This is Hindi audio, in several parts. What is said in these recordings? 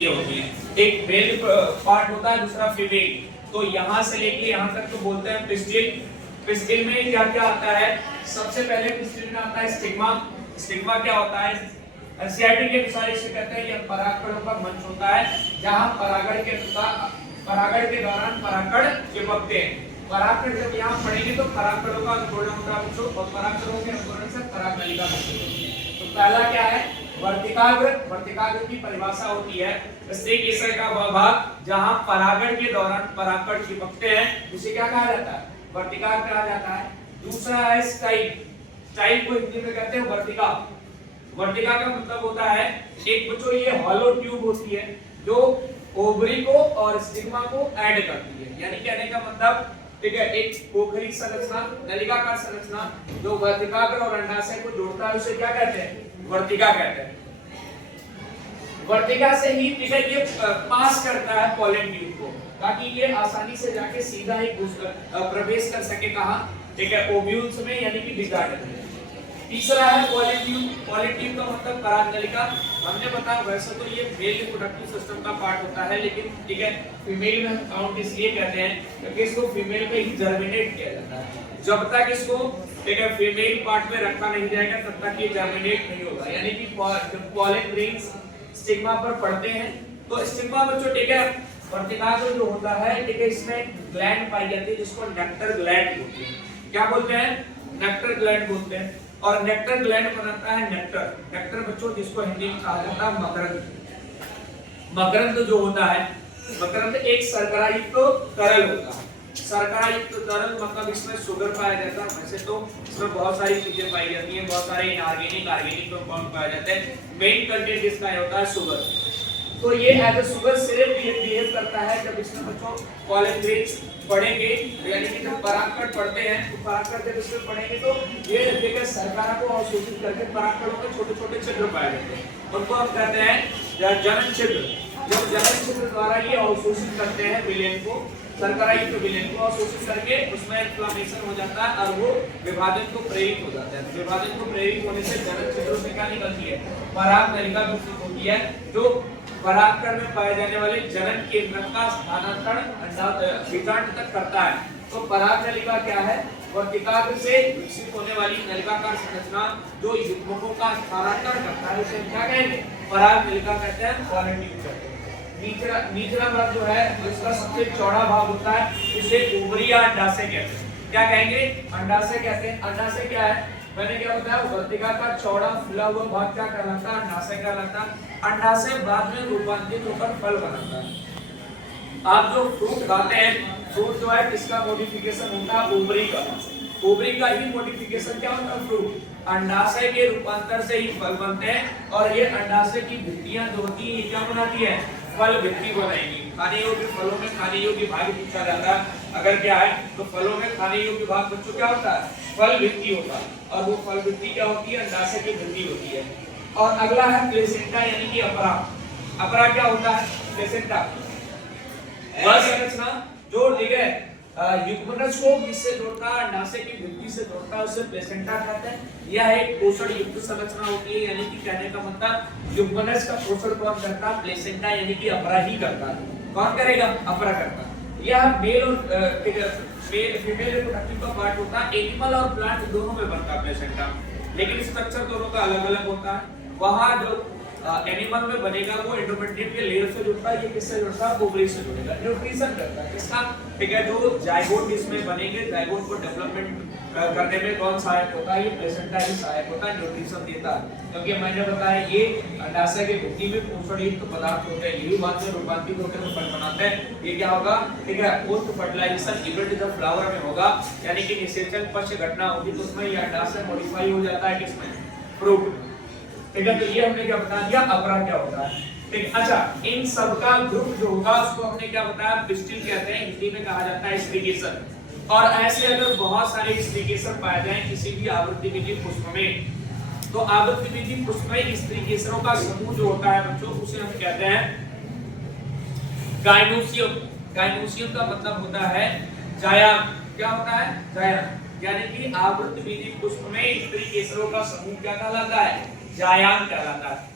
होती है, एक मेल पार्ट होता है, दूसरा फीमेल। तो यहाँ से लेके यहाँ तक तो बोलते हैं पिस्टिल। पिस्टिल में क्या क्या आता है? सबसे पहले पिस्टिल में आता है स्टिग्मा। स्टिग्मा क्या होता है? एनसीईआरटी के अनुसार इसे कहते हैं यह परागकणों का मंच होता है, जहाँ परागण के दौरान परागकण चिपकते हैं। परागकण जब यहाँ पड़ेंगे तो परागकणों का अंकुरण होता है बच्चों, और परागकणों के अंकुरण से परागनलिका बनती है। तो पहला क्या है? वर्तिकाग्र। वर्तिकाग्र की परिभाषा होती है स्त्री केसर का वह भाग जहां परागण के दौरान परागकण चिपकते हैं, जिसे क्या कहा जाता है? वर्तिकाग्र कहा जाता है। दूसरा है स्टाइल। स्टाइल को हिंदी में कहते हैं वर्तिका। वर्तिका का मतलब होता है एक बच्चों ये हॉलो ट्यूब होती है जो ओवरी को और स्टिग्मा को ऐड करती है। यानी कहने का मतलब ठीक है, एक पोखरी संरचना, नलिकाकार संरचना जो वर्तिकाग्र और अंडाशय को जोड़ता है उसे क्या कहते हैं? वर्तिका कहते हैं। वर्तिका से ही ठीक है ये पास करता है पॉलन ट्यूब को, ताकि ये आसानी से जाके सीधा ही प्रवेश कर सके। कहां? ठीक है, ओव्यूल्स में, यानी कि बीजांड में। तीसरा है पॉलन ट्यूब। पॉलन ट्यूब का मतलब परागनलिका। हमने बताया वैसे तो ये मेल रिप्रोडक्टिव सिस्टम का पार्ट होता है, लेकिन ठीक है फीमेल में काउंट इसलिए कहते हैं क्योंकि इसको फीमेल में ही जर्मिनेट किया जाता है। जब तक इसको ठीक है फीमेल पार्ट में रखा नहीं जाएगा तब तक ये जर्मिनेट नहीं होगा। यानी कि पॉलन ग्रेन्स स्टिग्मा पर पड़ते हैं तो स्टिग्मा बच्चों ठीक है वर्तिकाग्र जो होता है ठीक है इसमें ग्लैंड पाई जाती है जिसको नेक्टर ग्लैंड बोलते हैं। क्या बोलते हैं? नेक्टर ग्लैंड बोलते हैं। और नेक्टर ग्लैंड बनाता है नेक्टर। नेक्टर बच्चों जिसको हिंदी में कहा जाता है मकरंद। मकरंद जो होता है, मकरंद एक शर्करा युक्त तरल होता है। शर्करा युक्त तरल मतलब इसमें शुगर पाया जाता है। वैसे तो इसमें बहुत सारी चीजें पाई जाती हैं, बहुत सारे इनऑर्गेनिक ऑर्गेनिक कंपाउंड पाए जाते हैं। मेन कंटेंट इसका होता है शुगर। तो ये as a sugar syrup behave करता है जब इसमें बच्चों पॉलन ग्रेन्स पड़ेंगे, यानी कि जब परागकण पड़ते हैं तो परागकण जब इसमें पड़ेंगे तो ये देखिए शर्करा को अवशोषित करके परागकणों में छोटे-छोटे छिद्र पाए जाते हैं। उनको हम कहते हैं जनन छिद्र। जब जनन छिद्र द्वारा ये अवशोषित करते हैं विलेन को, शर्करा युक्त विलेन को अवशोषित करके उसमें इन्फ्लेमेशन हो जाता है और वो विभाजन को प्रेरित हो जाता है। विभाजन को प्रेरित होने से जनन छिद्रों से क्या निकलती है? परागनलिका विकसित होती है जो परागकण में पाए जाने वाले जनन केंद्रक का स्थानांतरण बीजांड तक करता है। तो परागनलिका क्या है? वर्तिकाग्र से विकसित होने वाली नलिकाकार संरचना जो युग्मकों का स्थानांतरण करता है उसे क्या कहेंगे? परागनलिका कहते हैं, पॉलन ट्यूब कहते हैं। निचला भाग जो है इसका सबसे चौड़ा भाग होता है, इसे ओवरी या अंडाशय कहते हैं। क्या कहेंगे? अंडाशय कहते हैं। अंडाशय क्या है? मैंने क्या बताया? वर्तिका का चौड़ा फुला हुआ भाग क्या कहलाता है? अंडाशय कहलाता है। अंडाशय बाद में रूपांतरित होकर फल बनाता है। आप जो फ्रूट खाते हैं, फ्रूट जो है किसका मॉडिफिकेशन होता है? ओवरी का। ओवरी का ही मॉडिफिकेशन क्या होता है? फ्रूट। अंडाशय के रूपांतर से ही फल बनते हैं और ये अंडाशय की भित्तियां जो होती हैं क्या बनाती है? फल भित्ति बनाएंगी। खाने योग्य फलों में खाने योग्य भाग पूछा जाता है अगर क्या है तो फलों में खाने योग्य भाग बच्चों क्या होता है? फल भित्ति होता है। और वो फल भित्ति क्या होती है? अंडाशय की भित्ति होती है। और अगला है प्लेसेंटा यानी कि अपरा। अपरा क्या होता है? प्लेसेंटा वह संरचना जो ठीक है युग्मनज को किससे जोड़ता है? अंडाशय की भित्ति से जोड़ता है, उसे प्लेसेंटा कहते हैं। यह एक पोषण युक्त संरचना होती है, यानी कि कहने का मतलब युग्मनज का पोषण कौन करता है? प्लेसेंटा यानी कि अपरा ही करता है। कौन करेगा? अपरा करता है। यह मेल और मेल फीमेल रिप्रोडक्टिव का पार्ट होता है। एनिमल और प्लांट दोनों में बनता है प्लेसेंटा, लेकिन स्ट्रक्चर दोनों का अलग-अलग होता है। वहां जो एनिमल में बनेगा वो एंडोमेट्रियम के लेयर से जुड़ता है, ये किससे जुड़ता है? ओवरी से जुड़ेगा। न्यूट्रिशन करता है किसका? ठीक है, जो जाइगोट इसमें बनेंगे, जाइगोट को डेवलपमेंट करने में कौन सहायक होता है? ये प्लेसेंटा ही सहायक होता है, न्यूट्रिशन देता है। क्योंकि मैंने बताया ये अंडाशय के भित्ति में पोषण युक्त पदार्थ होते हैं, यही बाद में रूपांतरित होकर फल बनाते हैं। ये क्या होगा? ठीक है, पोस्ट फर्टिलाइजेशन इवेंट जब फ्लावर में होगा, यानी कि निषेचन पक्ष घटना होगी तो उसमें ये अंडाशय मॉडिफाई हो जाता है किसमें? फ्रूट। ठीक है, तो ये हमने क्या बता दिया? अपरा क्या होता है। ठीक। अच्छा, इन सबका ग्रुप जो होगा उसको हमने क्या बताया? पिस्टिल कहते हैं, हिंदी में कहा जाता है स्ट्रिगेशन। और ऐसे अगर बहुत सारे स्ट्रिगेशन पाए जाएं किसी भी आवृत्तिविधि पुष्प में, तो आवृत्तिविधि पुष्प में स्ट्रिगेशनों का समूह जो होता है बच्चों उसे हम कहते हैं गाइनोसियम। गाइनोसियम का मतलब होता है जायाम। क्या होता है? जायाम। यानी कि आवृत्तिविधि पुष्प में स्त्रीकेसरों का समूह क्या कहलाता है? जायाम कहलाता है।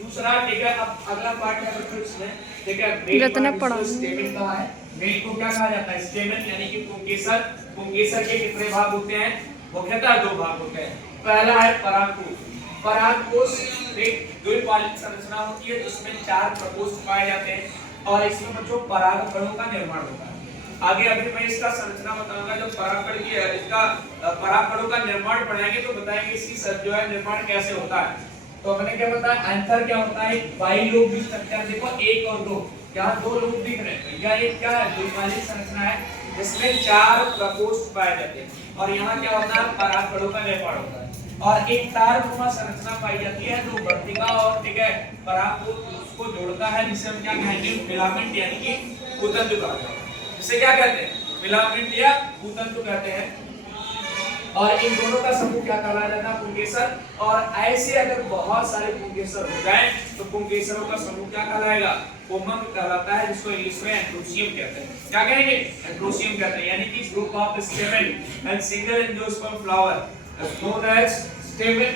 दूसरा ठीक है, अब अगला पार्ट है बच्चों इसमें, ठीक है, मेन पार्ट स्टेमिन कहा है। मेन को क्या कहा जाता है? स्टेमिन, यानी कि पुंकेसर। पुंकेसर के कितने भाग होते हैं? मुख्यतः दो भाग होते हैं। पहला है परागकोश। परागकोश एक द्विपालित संरचना होती है जिसमें 4 प्रकोष्ठ पाए जाते हैं और इसमें बच्चों परागकणों का निर्माण होता है। आगे अभी मैं इसका संरचना बताऊंगा, जो परागकण की है इसका परागकणों का निर्माण पढ़ाएंगे तो बताएंगे इसकी जो है निर्माण कैसे होता है। तो मैंने क्या बताया, आंसर क्या होता है? Bilobe structure. देखो 1 और 2, यहाँ 2 लोब दिख रहे हैं, या ये क्या है? द्विपालित संरचना है जिसमें 4 प्रकोष्ठ पाए जाते हैं और यहाँ क्या होता है? परागकणों का निर्माण होता है। और एक तारनुमा संरचना पाई जाती है जो वर्तिका और ठीक है पराग को उसको जोड़ता है, जिसे हम क्या कहेंगे? फिलामेंट, यानी कि कुतंतु कहते हैं। जिसे क्या कहते हैं? फिलामेंट या कुतंतु कहते हैं। और इन दोनों का समूह क्या कहलाया जाता है? पुंकेसर। और ऐसे अगर बहुत सारे पुंकेसर हो जाएं तो पुंकेसरों का समूह क्या कहलाएगा? पोमक कहलाता है, जिसको इंग्लिश में एंड्रोसियम कहते हैं। क्या कहेंगे? एंड्रोसियम कहते हैं, यानी कि group of stamen and single angiosperm flower known as stamen,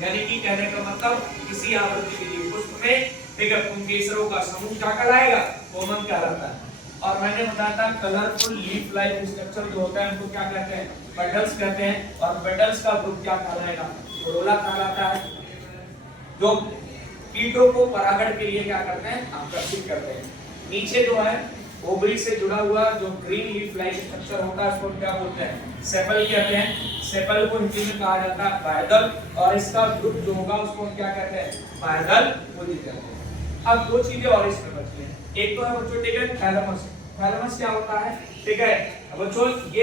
यानी कि कहने का मतलब किसी आवृत्ति के पुष्प में ठीक है पुंकेसरों का समूह क्या कहलाएगा? पोमक कहलाता है। और मैंने बताया था कलरफुल लीफ लाइक स्ट्रक्चर जो होता है उनको क्या कहते हैं? पेटल्स कहते हैं। और पेटल्स का ग्रुप क्या कहलाएगा? कोरोला कहलाता है, जो कीटों को परागण के लिए क्या करते हैं? आकर्षित करते हैं। नीचे जो है ओवरी से जुड़ा हुआ जो ग्रीन लीफ लाइक स्ट्रक्चर होता है उसको क्या बोलते हैं? सेपल कहते हैं। सेपल को हिंदी में कहा जाता है बायदल, और इसका ग्रुप जो होगा उसको हम क्या कहते हैं? बायदल बोली कहते हैं। अब 2 चीजें और इसमें बचती हैं। एक तो है बच्चों ठीक है थैलेमस। थैलेमस क्या होता है? ठीक है बच्चों, ये